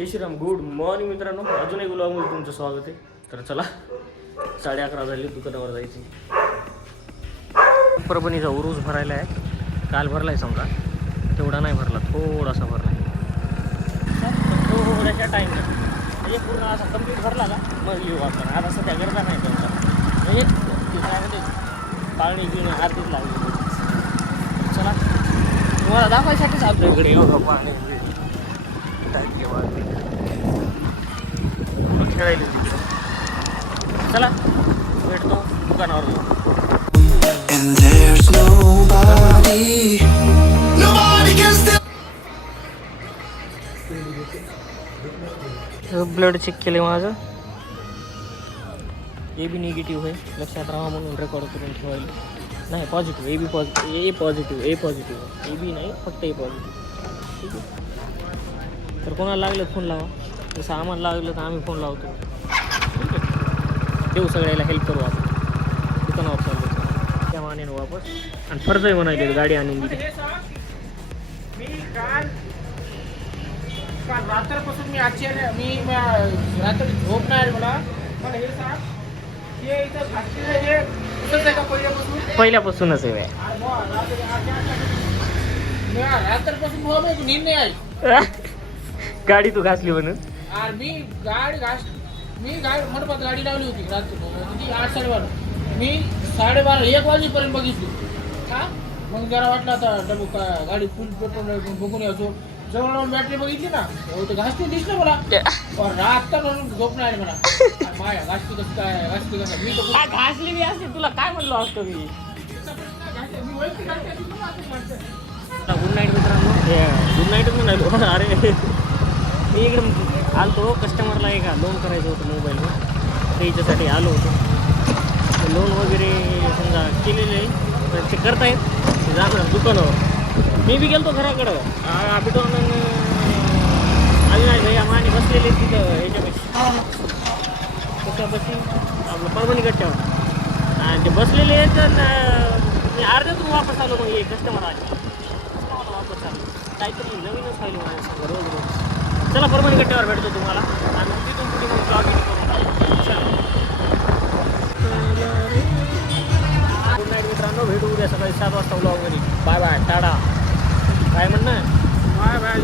जय Shriram. Good morning मित्रांनो. अजून एक व्लॉगमध्ये तुमचं स्वागत आहे. तर चला 11:30 झाले, दुकानावर जायचे. परभणीचा उरूस भरायला आहे. काल भरला आहे समजा, तेवढा नाही भरला, थोडासा भरला थोड्याशा टाईमला. म्हणजे पूर्ण असा कम्प्लीट भरला का मग येऊ आपण. आता सध्या गरजा नाही तेवढा, म्हणजे तिथे पाणी पिणे आरतीच लागली. चला तुम्हाला दाखवायसाठीच आपल्याकडे एवढं पाणी टाकी वाढली खेळायला तिकडे. चला भेटतो दुकानावर. ब्लड चेक केले माझं, ए बी निगेटिव्ह आहे. लक्षात राहा म्हणून रेकॉर्ड करून ठेवायला. नाही positive, A B positive, A positive, A positive, A B नाही फक्त ए पॉझिटिव्ह. ठीक आहे. तर कोणाला लागलं फोन लावा, जसं आम्हाला लागलं तर आम्ही फोन लावतो. ठीक आहे, देऊ सगळ्याला हेल्प करू आपण. दुकानावर चालू त्या मानेनं वापस. आणि फर्ज म्हणायचे गाडी आणून दिली. मी काल रात्रपासून मी आश्चर्य मी रात्री झोप नाही आली मला. मला हे सांग, हे इथं घातलेलं हे कुठंच आहे का पहिल्यापासूनच आहे. रात्रपासून झोप आहे, नींद नाही आली. गाडी तू घासली म्हणून. आणि मी गाडी मंडपात गाडी लावली होती रात्री 8-12. मी 12:30 1 वाजेपर्यंत बघितली. हा मग जरा वाटलं आता डबू का गाडी फुल पेट्रोल बघून यायचो. जवळ बॅटरी बघितली ना, ते घासती दिसलं मला. रात्र म्हणून झोप नाही आली मला. माया घासती कसं काय, घासती कसं मी तर घासली मी असते तुला काय म्हणलो असतो मी. गुड नाईट मित्रांनो. गुड नाईटच म्हणालो. अरे मी इकडे आलो, कस्टमरला एका लोन करायचं होतं मोबाईलवर, त्याच्यासाठी आलो होतो. लोन वगैरे समजा केलेले तर ते करतायत, ते जाणार दुकानावर. मी बी गेलो घराकडं. भेटून आले नाही भैया माने बसलेले तिथं ह्याच्यापेक्षा कशापाशी आपलं परभणी गट्ट्यावर. आणि ते बसलेले तर मी अर्ध्यातून वापस आलो. मग हे कस्टमर आले, वापस आलो. काहीतरी नवीनच पाहिलं माझ्या संग रोज रोज. चला परभणी गट्ट्यावर भेटतो तुम्हाला. आणि तिथून पुढे मग ब्लॉगिंग करून. गुड नाईट मित्रांनो. भेटू उद्या सकाळी 7 वाजता ब्लॉगमध्ये. Bye bye, tata. काय म्हणणं बाय बाय.